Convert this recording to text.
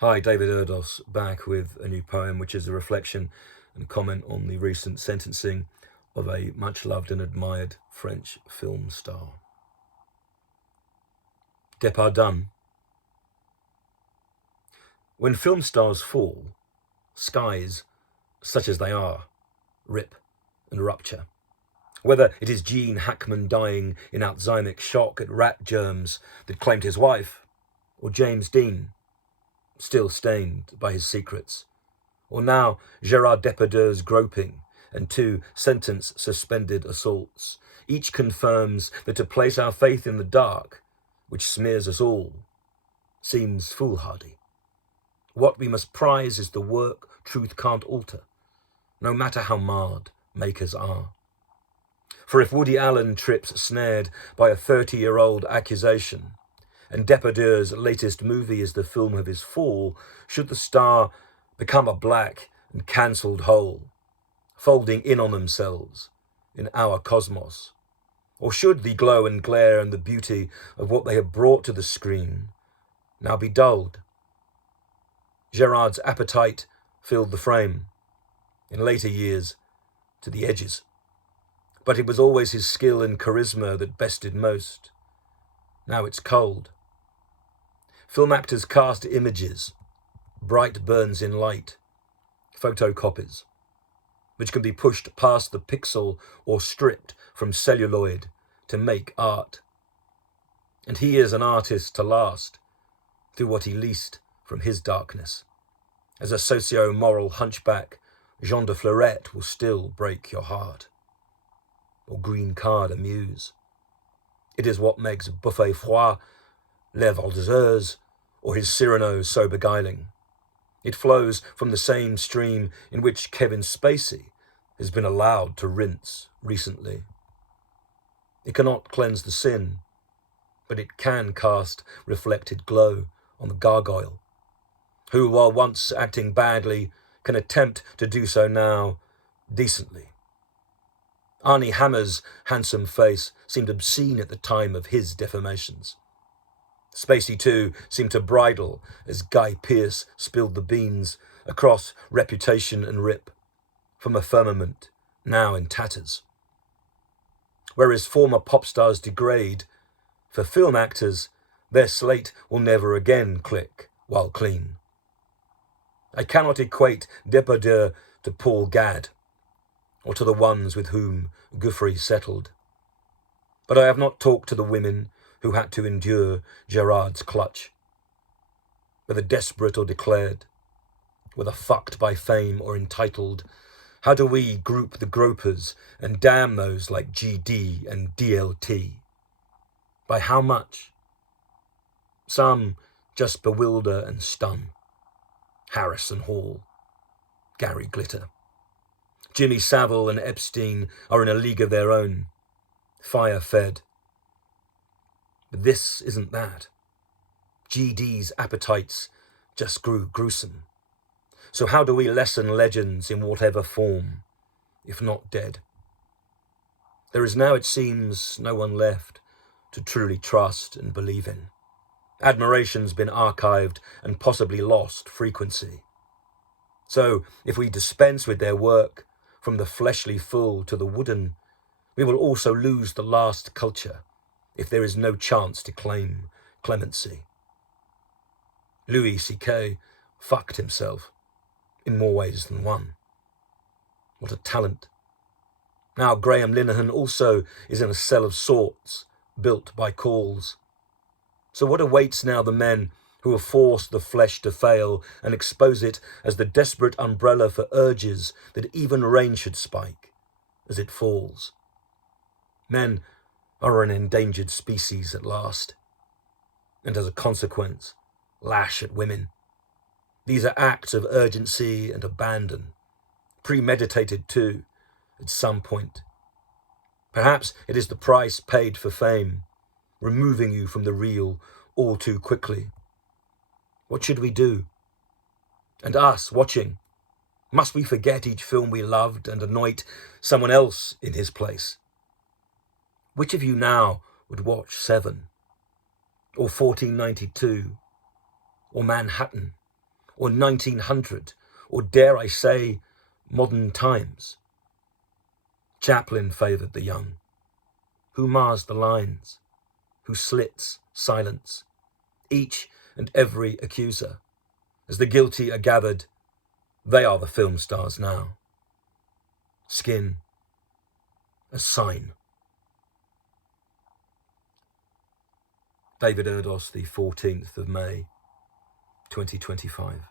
Hi, David Erdos, back with a new poem, which is a reflection and comment on the recent sentencing of a much-loved and admired French film star. DEPARDONE. When film stars fall, skies, such as they are, rip and rupture. Whether it is Gene Hackman dying in Alzheimer's shock at rat germs that claimed his wife, or James Dean, still stained by his secrets, or now Gérard Depardieu's groping and 2 sentence-suspended assaults, each confirms that to place our faith in the dark, which smears us all, seems foolhardy. What we must prize is the work truth can't alter, no matter how marred makers are. For if Woody Allen trips snared by a 30-year-old accusation, and Depardieu's latest movie is the film of his fall, should the star become a black and cancelled hole, folding in on themselves in our cosmos? Or should the glow and glare and the beauty of what they have brought to the screen now be dulled? Gérard's appetite filled the frame, in later years to the edges. But it was always his skill and charisma that bested most. Now it's cold. Film actors cast images, bright burns in light, photocopies, which can be pushed past the pixel or stripped from celluloid to make art. And he is an artist to last through what he leased from his darkness. As a socio-moral hunchback, Jean de Florette will still break your heart. Or Green Card amuse. It is what makes Buffet Froid, Les Valseuses, or his Cyrano so beguiling. It flows from the same stream in which Kevin Spacey has been allowed to rinse recently. It cannot cleanse the sin, but it can cast reflected glow on the gargoyle, who, while once acting badly, can attempt to do so now decently. Arnie Hammer's handsome face seemed obscene at the time of his defamations. Spacey, too, seemed to bridle as Guy Pearce spilled the beans across reputation and rip from a firmament now in tatters. Whereas former pop stars degrade, for film actors, their slate will never again click while clean. I cannot equate Depardieu to Paul Gad, or to the ones with whom Guthrie settled. But I have not talked to the women who had to endure Gérard's clutch, whether desperate or declared, whether fucked by fame or entitled. How do we group the gropers and damn those like GD and DLT? By how much? Some just bewilder and stun. Harrison Hall, Gary Glitter. Jimmy Savile and Epstein are in a league of their own, fire-fed. But this isn't that. GD's appetites just grew gruesome. So how do we lessen legends in whatever form, if not dead? There is now, it seems, no one left to truly trust and believe in. Admiration's been archived and possibly lost frequency. So if we dispense with their work, from the fleshly full to the wooden, we will also lose the last culture if there is no chance to claim clemency. Louis C.K. fucked himself in more ways than one. What a talent. Now Graham Linehan also is in a cell of sorts, built by calls. So what awaits now the men who have forced the flesh to fail and expose it as the desperate umbrella for urges that even rain should spike as it falls? Men are an endangered species at last, and as a consequence, lash at women. These are acts of urgency and abandon, premeditated too, at some point. Perhaps it is the price paid for fame, removing you from the real all too quickly. What should we do? And us, watching, must we forget each film we loved and anoint someone else in his place? Which of you now would watch Seven, or 1492, or Manhattan, or 1900, or dare I say, modern times. Chaplin favoured the young, who mars the lines, who slits silence, each and every accuser. As the guilty are gathered, they are the film stars now. Skin, a sign. David Erdos, the 14th of May, 2025.